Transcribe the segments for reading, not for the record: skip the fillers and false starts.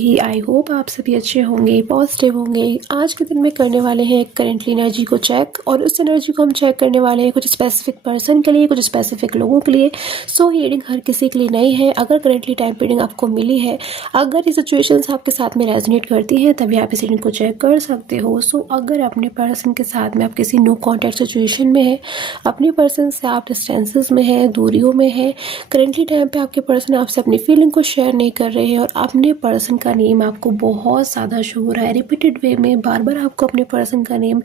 He I hope आप सभी अच्छे होंगे, पॉजिटिव होंगे। आज के दिन में करने वाले हैं करेंटली एनर्जी को चेक, और उस एनर्जी को हम चेक करने वाले हैं कुछ स्पेसिफिक पर्सन के लिए, कुछ स्पेसिफिक लोगों के लिए। सो ये रीडिंग हर किसी के लिए नहीं है। अगर करेंटली टाइम रीडिंग आपको मिली है, अगर ये सिचुएशंस आपके साथ में रेजोनेट करती हैं, तभी आप इस रीडिंग को चेक कर सकते हो। सो अगर अपने पर्सन के साथ में आप किसी नो कॉन्टैक्ट सिचुएशन में है, अपने पर्सन से आप डिस्टेंसेस में है, दूरियों में है, करेंटली टाइम पे आपके पर्सन आपसे अपनी फीलिंग को शेयर नहीं कर रहे हैं, और अपने पर्सन का नेम आपको बहुत ज़्यादा शो हो रहा है रिपीटेड वे में, बार बार आपको अपने पर्सन का नेम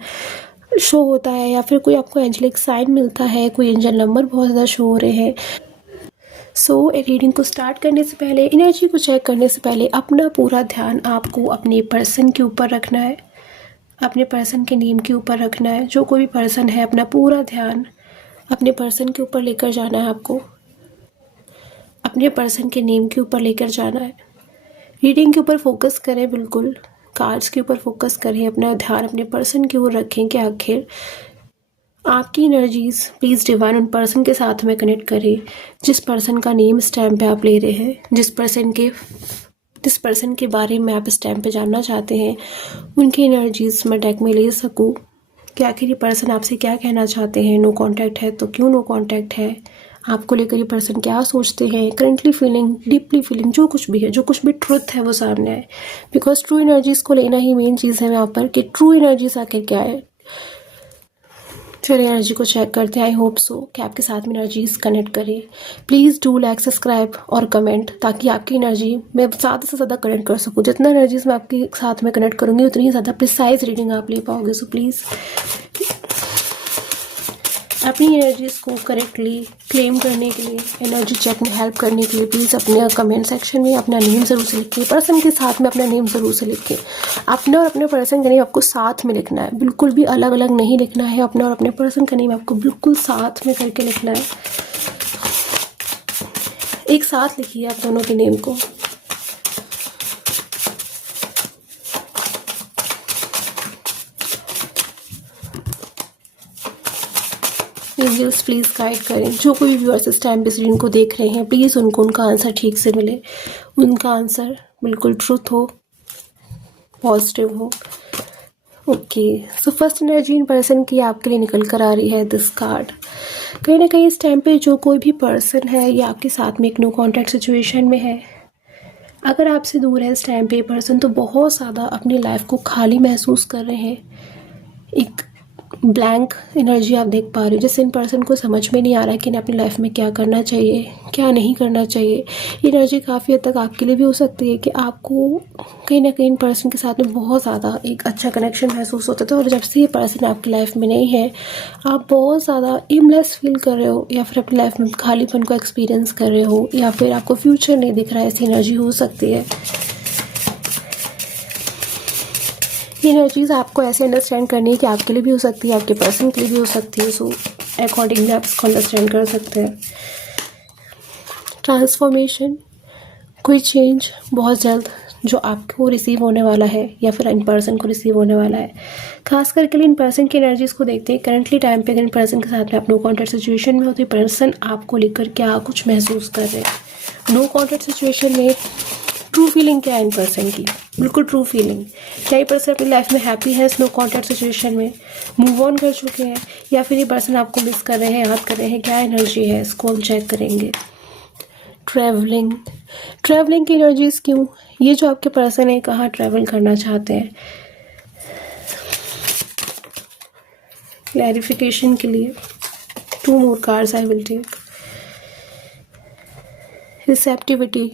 शो होता है, या फिर कोई आपको एंजेलिक साइन मिलता है, कोई एंजल नंबर बहुत ज़्यादा शो हो रहे हैं। सो रीडिंग को स्टार्ट करने से पहले, एनर्जी को चेक करने से पहले, अपना पूरा ध्यान आपको अपने पर्सन के ऊपर रखना है, अपने पर्सन के नेम के ऊपर रखना है। जो कोई भी पर्सन है, अपना पूरा ध्यान अपने पर्सन के ऊपर लेकर जाना है, आपको अपने पर्सन के नेम के ऊपर लेकर जाना है। रीडिंग के ऊपर फोकस करें, बिल्कुल कार्ड्स के ऊपर फोकस करें, अपना ध्यान अपने पर्सन की ओर रखें कि आखिर आपकी एनर्जीज प्लीज़ डिवाइन उन पर्सन के साथ में कनेक्ट करें जिस पर्सन का नेम इस टाइम पे आप ले रहे हैं, जिस पर्सन के बारे में आप इस टाइम पे जानना चाहते हैं। उनकी एनर्जीज मैं डेक में ले सकूं कि आखिर ये पर्सन आपसे क्या कहना चाहते हैं। नो कॉन्टैक्ट है तो क्यों नो कॉन्टैक्ट है, आपको लेकर ये पर्सन क्या सोचते हैं, करंटली फीलिंग, डीपली फीलिंग, जो कुछ भी है, जो कुछ भी ट्रुथ है वो सामने आए। बिकॉज ट्रू एनर्जीज को लेना ही मेन चीज़ है यहाँ पर, कि ट्रू एनर्जीज आखिर क्या है। चलिए एनर्जी को चेक करते हैं। आई होप सो कि आपके साथ में एनर्जीज कनेक्ट करें। प्लीज़ डू लाइक, सब्सक्राइब और कमेंट, ताकि आपकी एनर्जी मैं ज़्यादा से ज़्यादा कनेक्ट कर सकूँ। जितना एनर्जीज मैं आपके साथ में कनेक्ट करूँगी, उतनी ही ज़्यादा प्रिसाइज रीडिंग आप ले पाओगे। सो प्लीज़ अपनी एनर्जीज को करेक्टली क्लेम करने के लिए, एनर्जी चेक में हेल्प करने के लिए, प्लीज़ अपने कमेंट सेक्शन में अपना नेम ज़रूर से लिखिए। पर्सन के साथ में अपना नेम ज़रूर से लिखिए। अपना और अपने पर्सन का नेम आपको साथ में लिखना है, बिल्कुल भी अलग अलग नहीं लिखना है। अपना और अपने पर्सन का नेम आपको बिल्कुल साथ में करके लिखना है। एक साथ लिखिए आप दोनों के नेम को। एंजल्स प्लीज़ गाइड करें। जो कोई भी व्यूअर्स इस टाइम पे इस रीडिंग को देख रहे हैं, प्लीज़ उनको उनका आंसर ठीक से मिले, उनका आंसर बिल्कुल ट्रुथ हो, पॉजिटिव हो। Okay, so first energy in person की आपके लिए निकल कर आ रही है दिस कार्ड। कहीं ना कहीं इस टाइम पे जो कोई भी पर्सन है, ये आपके साथ में एक नो कॉन्टैक्ट सिचुएशन में है। अगर आपसे दूर है इस टाइम पे पर्सन, तो बहुत ज़्यादा अपनी लाइफ को खाली महसूस कर रहे हैं। एक ब्लैंक एनर्जी आप देख पा रहे हो, जिससे इन पर्सन को समझ में नहीं आ रहा है कि इन्हें अपनी लाइफ में क्या करना चाहिए, क्या नहीं करना चाहिए। ये एनर्जी काफ़ी हद तक आपके लिए भी हो सकती है कि आपको कहीं ना कहीं इन पर्सन के साथ में बहुत ज़्यादा एक अच्छा कनेक्शन महसूस होता था, और जब से ये पर्सन आपकी लाइफ में नहीं है, आप बहुत ज़्यादा एमलेस फील कर रहे हो, या फिर अपनी लाइफ में खालीपन को एक्सपीरियंस कर रहे हो, या फिर आपको फ्यूचर नहीं दिख रहा है। ऐसी एनर्जी हो सकती है। ये एनर्जीज आपको ऐसे अंडरस्टैंड करनी है कि आपके लिए भी हो सकती है, आपके पर्सन के लिए भी हो सकती है। सो अकॉर्डिंगली आप इसको अंडरस्टैंड कर सकते हैं। ट्रांसफॉर्मेशन, कोई चेंज बहुत जल्द जो आपको रिसीव होने वाला है, या फिर इन पर्सन को रिसीव होने वाला है। खास करके इन पर्सन की एनर्जीज को देखते हैं। करंटली टाइम पे इन पर्सन के साथ में आप नो कॉन्टैक्ट सिचुएशन में हो, तो पर्सन आपको लेकर क्या कुछ महसूस कर रहे हैं। नो कॉन्टैक्ट सिचुएशन में ट्रू फीलिंग क्या है इन पर्सन की, बिल्कुल ट्रू फीलिंग। क्या ये पर्सन अपनी लाइफ में हैप्पी है इस नो कॉन्टैक्ट सिचुएशन में, मूव ऑन कर चुके हैं, या फिर ये पर्सन आपको मिस कर रहे हैं, याद कर रहे हैं। क्या एनर्जी है, इसको हम चेक करेंगे। ट्रैवलिंग की एनर्जीज क्यों, ये जो आपके पर्सन है कहाँ ट्रैवल करना चाहते हैं। क्लैरिफिकेशन के लिए 2 more cards I will take. Receptivity,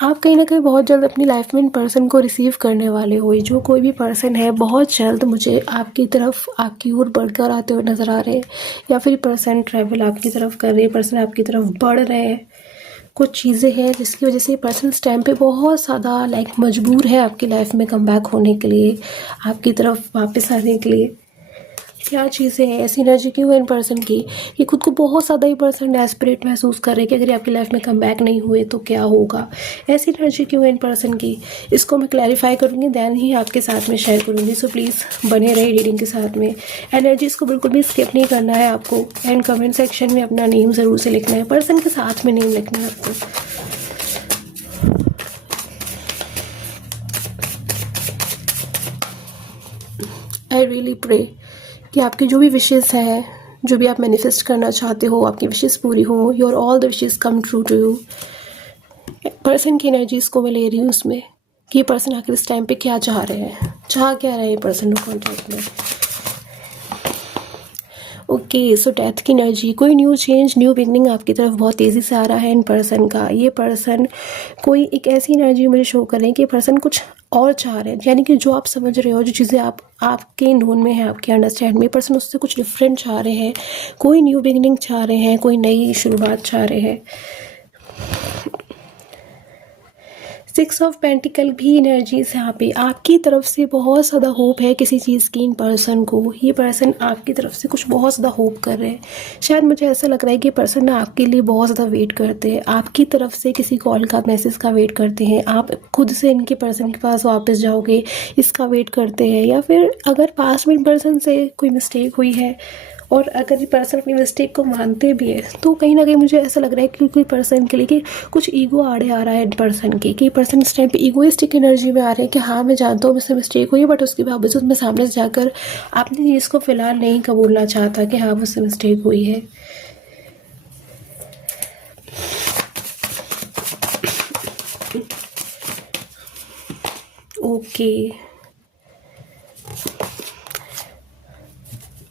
आप कहीं ना कहीं बहुत जल्द अपनी लाइफ में इन पर्सन को रिसीव करने वाले हो। जो कोई भी पर्सन है बहुत जल्द मुझे आपकी तरफ, आपकी ओर बढ़कर आते हुए नज़र आ रहे हैं, या फिर पर्सन ट्रैवल आपकी तरफ कर रहे हैं, पर्सन आपकी तरफ बढ़ रहे हैं। कुछ चीज़ें हैं जिसकी वजह से पर्सन इस टाइम पे बहुत ज़्यादा मजबूर है आपकी लाइफ में कम बैक होने के लिए, आपकी तरफ वापस आने के लिए। क्या चीज़ें हैं, ऐसी एनर्जी क्यों है इन पर्सन की कि खुद को बहुत ज़्यादा ही पर्सन डेस्परेट महसूस कर रहे हैं कि अगर आपकी लाइफ में कम बैक नहीं हुए तो क्या होगा। ऐसी एनर्जी क्यों है इन पर्सन की, इसको मैं क्लैरिफाई करूँगी, दैन ही आपके साथ में शेयर करूँगी। सो प्लीज़ बने रहे रीडिंग के साथ में। एनर्जीज़ को बिल्कुल भी स्किप नहीं करना है आपको, एंड कमेंट सेक्शन में अपना नेम ज़रूर से लिखना है, पर्सन के साथ में नेम लिखना है आपको। आई रियली प्रे कि आपकी जो भी विशेस है, जो भी आप मैनिफेस्ट करना चाहते हो, आपकी विशेस पूरी हो, your all the wishes come true to you. Person की एनर्जीज को मैं ले रही हूँ उसमें कि ये पर्सन आखिर इस टाइम पे क्या चाह रहे हैं, चाह क्या रहे हैं पर्सन कॉन्टैक्ट में। ओके, सो डेथ की एनर्जी, कोई न्यू चेंज, न्यू बिगनिंग आपकी तरफ बहुत तेज़ी से आ रहा है इन पर्सन का। ये पर्सन कोई एक ऐसी एनर्जी मुझे शो कर रहे हैं कि पर्सन कुछ और चाह रहे हैं, यानी कि जो आप समझ रहे हो, जो चीज़ें आपके नोन में है, आपके अंडरस्टैंड में, पर्सन उससे कुछ डिफरेंट चाह रहे हैं, कोई न्यू बिगनिंग चाह रहे हैं, कोई नई शुरुआत चाह रहे हैं। 6 ऑफ पेंटिकल भी एनर्जीज यहाँ पे आपकी तरफ से बहुत ज़्यादा होप है किसी चीज़ की इन पर्सन को। ये पर्सन आपकी तरफ से कुछ बहुत ज़्यादा होप कर रहे हैं। शायद मुझे ऐसा लग रहा है कि पर्सन ना आपके लिए बहुत ज़्यादा वेट करते हैं, आपकी तरफ से किसी कॉल का, मैसेज का वेट करते हैं। आप खुद से इनके पर्सन के पास वापस जाओगे इसका वेट करते हैं, या फिर अगर पास्ट में इन पर्सन से कोई मिस्टेक हुई है और अगर ये पर्सन अपनी मिस्टेक को मानते भी है, तो कहीं ना कहीं मुझे ऐसा लग रहा है कि कोई पर्सन के लिए कि कुछ ईगो आड़े आ रहा है पर्सन की, कि पर्सन इस टाइम पे ईगोइस्टिक एनर्जी में आ रहे हैं कि हाँ मैं जानता हूँ मुझसे मिस्टेक हुई है, बट उसके बावजूद मैं सामने से जाकर अपनी चीज़ को फ़िलहाल नहीं कबूलना चाहता कि हाँ मुझसे मिस्टेक हुई है। ओके,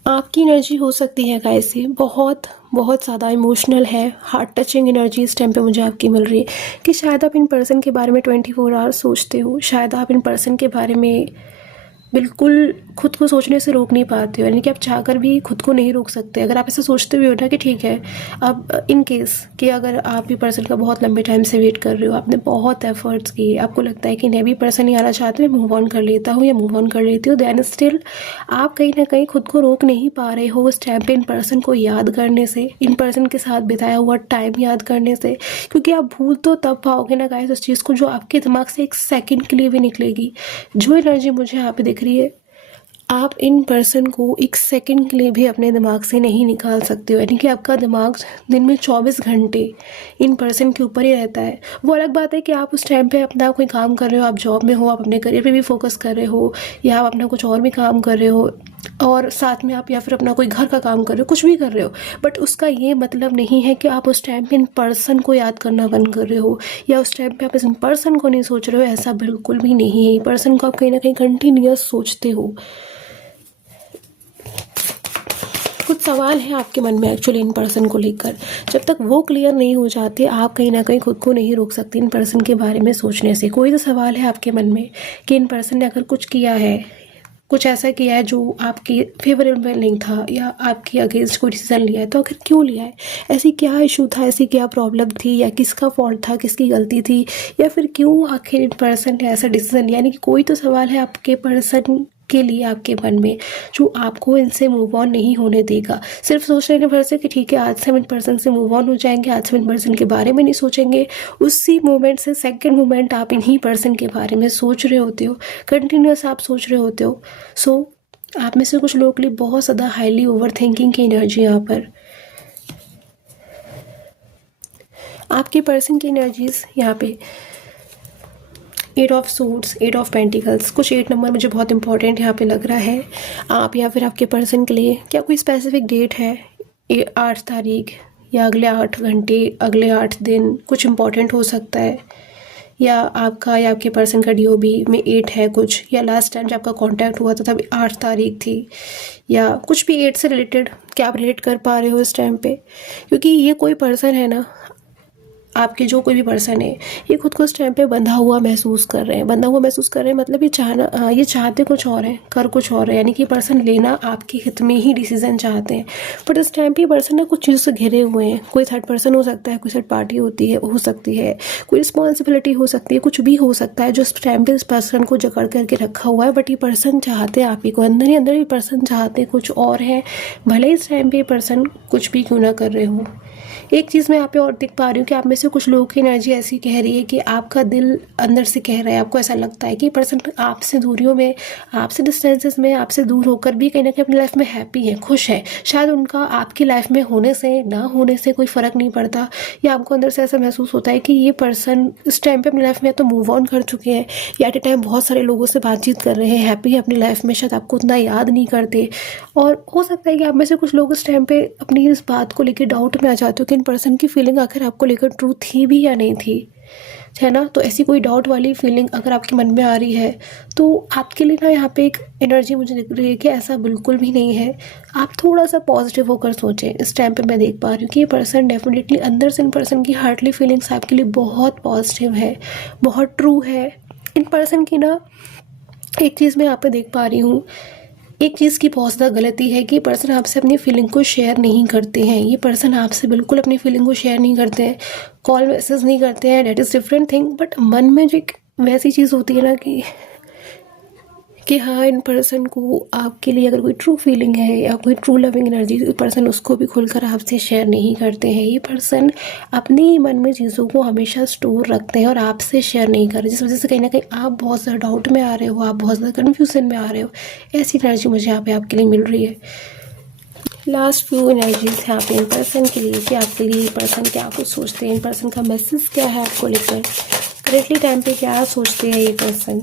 आपकी एनर्जी हो सकती है गाइस ये बहुत बहुत ज़्यादा इमोशनल है, हार्ट टचिंग एनर्जी इस टाइम पे मुझे आपकी मिल रही है कि शायद आप इन पर्सन के बारे में 24 आवर्स सोचते हो, शायद आप इन पर्सन के बारे में बिल्कुल खुद को सोचने से रोक नहीं पाते हो, यानी कि आप चाहकर भी खुद को नहीं रोक सकते। अगर आप ऐसा सोचते भी हो ना कि ठीक है, अब इन केस कि अगर आप भी पर्सन का बहुत लंबे टाइम से वेट कर रहे हो, आपने बहुत एफर्ट्स किए, आपको लगता है कि मैं भी पर्सन नहीं आना चाहते, मैं मूव ऑन कर लेता हूँ या मूव ऑन कर लेती हूँ, देन स्टिल आप कहीं ना कहीं खुद को रोक नहीं पा रहे हो उस टाइम पे इन पर्सन को याद करने से, इन पर्सन के साथ बिताया हुआ टाइम याद करने से। क्योंकि आप भूल तो तब पाओगे ना गाइस उस चीज़ को जो आपके दिमाग से एक सेकंड के लिए भी निकलेगी। जो एनर्जी मुझे यहाँ पे दिख रही है, आप इन पर्सन को एक सेकंड के लिए भी अपने दिमाग से नहीं निकाल सकते हो, यानी कि आपका दिमाग दिन में 24 घंटे इन पर्सन के ऊपर ही रहता है। वो अलग बात है कि आप उस टाइम पे अपना कोई काम कर रहे हो, आप जॉब में हो, आप अपने करियर पे भी फोकस कर रहे हो, या आप अपना कुछ और भी काम कर रहे हो और साथ में आप या फिर अपना कोई घर का काम कर रहे हो, कुछ भी कर रहे हो, बट उसका ये मतलब नहीं है कि आप उस टाइम पे इन पर्सन को याद करना बंद कर रहे हो या उस टाइम पे आप इस पर्सन को नहीं सोच रहे हो। ऐसा बिल्कुल भी नहीं है। पर्सन को आप कहीं ना कहीं कंटिन्यूअस सोचते हो। कुछ सवाल है आपके मन में एक्चुअली इन पर्सन को लेकर, जब तक वो क्लियर नहीं हो जाते आप कहीं ना कहीं खुद को नहीं रोक सकते इन पर्सन के बारे में सोचने से। कोई तो सवाल है आपके मन में कि इन पर्सन ने अगर कुछ किया है, कुछ ऐसा किया है जो आपके फेवरेबल नहीं था या आपके अगेंस्ट कोई डिसीजन लिया है, तो आखिर क्यों लिया है, ऐसी क्या इशू था, ऐसी क्या प्रॉब्लम थी, या किसका फॉल्ट था, किसकी गलती थी, या फिर क्यों आखिर इन पर्सन ने ऐसा डिसीजन लिया। यानी कि कोई तो सवाल है आपके पर्सन के लिए आपके मन में जो आपको इनसे मूव ऑन नहीं होने देगा। सिर्फ सोच लेने भर से कि ठीक है आज से हम इन पर्सन से मूव ऑन हो जाएंगे, आज से इन पर्सन के बारे में नहीं सोचेंगे, उसी मोमेंट से सेकंड मोमेंट आप इन्हीं पर्सन के बारे में सोच रहे होते हो, कंटिन्यूस आप सोच रहे होते हो। सो आप में से कुछ लोगों के लिए बहुत ज़्यादा हाईली ओवर थिंकिंग की एनर्जी यहाँ पर। आपके पर्सन की एनर्जीज यहाँ पे 8 ऑफ सूट्स, 8 ऑफ पेंटिकल्स, कुछ 8 नंबर मुझे बहुत इंपॉर्टेंट यहाँ पे लग रहा है। आप या फिर आपके पर्सन के लिए क्या कोई स्पेसिफिक डेट है, 8 तारीख या अगले 8 घंटे, अगले 8 दिन, कुछ इंपॉर्टेंट हो सकता है, या आपका या आपके पर्सन का DOB में 8 है कुछ, या लास्ट टाइम जब आपका कांटेक्ट हुआ था तब 8 तारीख थी, या कुछ भी 8 से रिलेटेड क्या आप रिलेट कर पा रहे हो इस टाइम पे। क्योंकि ये कोई पर्सन है ना, आपके जो कोई भी पर्सन है, ये खुद को इस टाइम पे बंधा हुआ महसूस कर रहे हैं। बंधा हुआ महसूस कर रहे हैं मतलब ये चाहते कुछ और है, कर कुछ और है, यानी कि पर्सन लेना आपके हित में ही डिसीजन चाहते हैं, बट इस टाइम पे पर्सन ना कुछ चीज़ों से घिरे हुए हैं। कोई थर्ड पर्सन हो सकता है, कोई थर्ड पार्टी हो सकती है, कोई रिस्पॉन्सिबिलिटी हो सकती है, कुछ भी हो सकता है जो इस टाइम पे इस पर्सन को जकड़ करके रखा हुआ है। बट ये पर्सन चाहते हैं आप ही को, अंदर ही पर्सन चाहते कुछ और है, भले इस टाइम पे पर्सन कुछ भी क्यों ना कर रहे हो। एक चीज़ मैं यहाँ पे और देख पा रही हूँ कि आप में से कुछ लोगों की एनर्जी ऐसी कह रही है कि आपका दिल अंदर से कह रहा है, आपको ऐसा लगता है कि पर्सन आपसे दूरियों में, आपसे डिस्टेंसेस में, आपसे दूर होकर भी कहीं ना कहीं अपनी लाइफ में हैप्पी है, खुश है। शायद उनका आपकी लाइफ में होने से ना होने से कोई फ़र्क नहीं पड़ता, या आपको अंदर से ऐसा महसूस होता है कि ये पर्सन इस टाइम पर अपनी लाइफ में या तो मूव ऑन कर चुके हैं, या एट ए टाइम बहुत सारे लोगों से बातचीत कर रहे हैं, हैप्पी है अपनी लाइफ में, शायद आपको उतना याद नहीं करते। और हो सकता है कि आप में से कुछ लोग इस टाइम पे अपनी इस बात को लेकर डाउट में आ जाते हो कि इन पर्सन की फीलिंग आखिर आपको लेकर ट्रू थी भी या नहीं थी, है ना। तो ऐसी कोई डाउट वाली फीलिंग अगर आपके मन में आ रही है तो आपके लिए ना यहाँ पे एक एनर्जी मुझे दिख रही है कि ऐसा बिल्कुल भी नहीं है। आप थोड़ा सा पॉजिटिव होकर सोचें। इस टाइम पे मैं देख पा रही हूँ कि ये पर्सन डेफिनेटली अंदर से इन पर्सन की हार्टली फीलिंग्स आपके लिए बहुत पॉजिटिव है, बहुत ट्रू है। इन पर्सन की ना एक चीज़ मैं यहाँ पे देख पा रही हूँ, एक चीज़ की बहुत ज़्यादा गलती है कि पर्सन आपसे अपनी फीलिंग को शेयर नहीं करते हैं। ये पर्सन आपसे बिल्कुल अपनी फीलिंग को शेयर नहीं करते हैं, कॉल मैसेज नहीं करते हैं, that is different thing. But मन में जो एक वैसी चीज़ होती है ना कि हाँ, इन पर्सन को आपके लिए अगर कोई ट्रू फीलिंग है या कोई ट्रू लविंग एनर्जी, पर्सन उसको भी खुलकर आपसे शेयर नहीं करते हैं। ये पर्सन अपने ही मन में चीज़ों को हमेशा स्टोर रखते हैं और आपसे शेयर नहीं कर रहे, जिस वजह से कहीं ना कहीं आप बहुत ज़्यादा डाउट में आ रहे हो, आप बहुत ज़्यादा कन्फ्यूजन में आ रहे हो। ऐसी एनर्जी मुझे यहाँ पे आपके लिए मिल रही है। लास्ट फ्यू एनर्जीज यहाँ पे इन पर्सन के लिए कि आपके लिए पर्सन क्या कुछ सोचते हैं, इन पर्सन का मैसेज क्या है आपको लेकर, करेंटली टाइम पे क्या सोचते हैं ये पर्सन।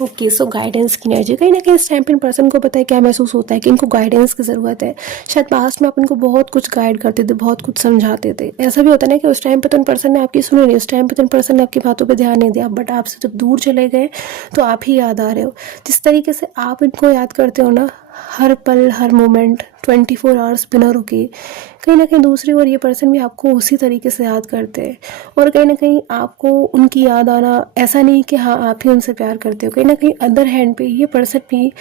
ओके, सो गाइडेंस की एनर्जी, कहीं ना कहीं इस टाइम पे इन पर्सन को पता है क्या महसूस होता है कि इनको गाइडेंस की ज़रूरत है। शायद पास्ट में आप इनको बहुत कुछ गाइड करते थे, बहुत कुछ समझाते थे। ऐसा भी होता है ना कि उस टाइम पे तो इन पर्सन ने आपकी सुनी नहीं, उस टाइम पे तो इन पर्सन ने आपकी बातों पे ध्यान नहीं दिया, बट आपसे जब दूर चले गए तो आप ही याद आ रहे हो। जिस तरीके से आप इनको याद करते हो ना, हर पल हर मोमेंट 24 आवर्स बिना रुके, कहीं ना कहीं दूसरी ओर ये पर्सन भी आपको उसी तरीके से याद करते हैं। और कहीं ना कहीं आपको उनकी याद आना, ऐसा नहीं कि हाँ आप ही उनसे प्यार करते हो, कहीं ना कहीं अदर हैंड पे ये पर्सन भी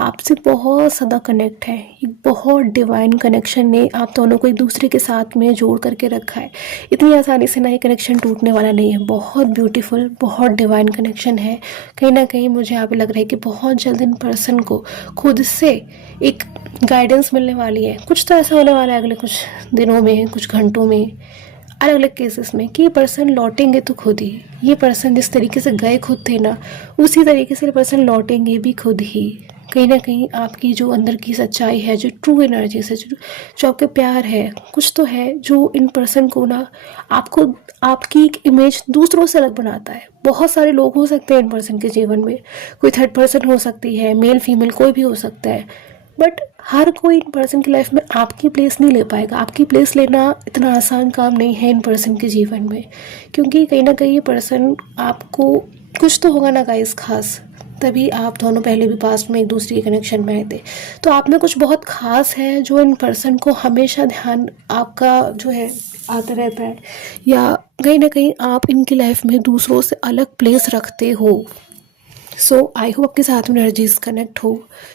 आपसे बहुत ज़्यादा कनेक्ट है। एक बहुत डिवाइन कनेक्शन ने आप दोनों को एक दूसरे के साथ में जोड़ करके रखा है। इतनी आसानी से ना ये कनेक्शन टूटने वाला नहीं है। बहुत ब्यूटीफुल, बहुत डिवाइन कनेक्शन है। कहीं ना कहीं मुझे यहाँ पे लग रहा है कि बहुत जल्द इन पर्सन को खुद से एक गाइडेंस मिलने वाली है। कुछ तो ऐसा होने वाला है अगले कुछ दिनों में, कुछ घंटों में, अलग अलग केसेस में, कि ये पर्सन लौटेंगे तो खुद ही। ये पर्सन जिस तरीके से गए खुद थे ना, उसी तरीके से ये पर्सन लौटेंगे भी खुद ही। कहीं ना कहीं आपकी जो अंदर की सच्चाई है, जो ट्रू एनर्जी है, जो आपके प्यार है, कुछ तो है जो इन पर्सन को ना आपको, आपकी एक इमेज दूसरों से अलग बनाता है। बहुत सारे लोग हो सकते हैं इन पर्सन के जीवन में, कोई थर्ड पर्सन हो सकती है, मेल फीमेल कोई भी हो सकता है, बट हर कोई इन पर्सन की लाइफ में आपकी प्लेस नहीं ले पाएगा। आपकी प्लेस लेना इतना आसान काम नहीं है इन पर्सन के जीवन में, क्योंकि कहीं ना कहीं ये पर्सन आपको, कुछ तो होगा ना गाइस खास, तभी आप दोनों पहले भी पास्ट में एक दूसरे के कनेक्शन में आए थे। तो आप में कुछ बहुत खास है जो इन पर्सन को हमेशा ध्यान आपका जो है आता रहता है, या कहीं ना कहीं आप इनकी लाइफ में दूसरों से अलग प्लेस रखते हो। सो आई होप आपके साथ में एनर्जीज कनेक्ट हो।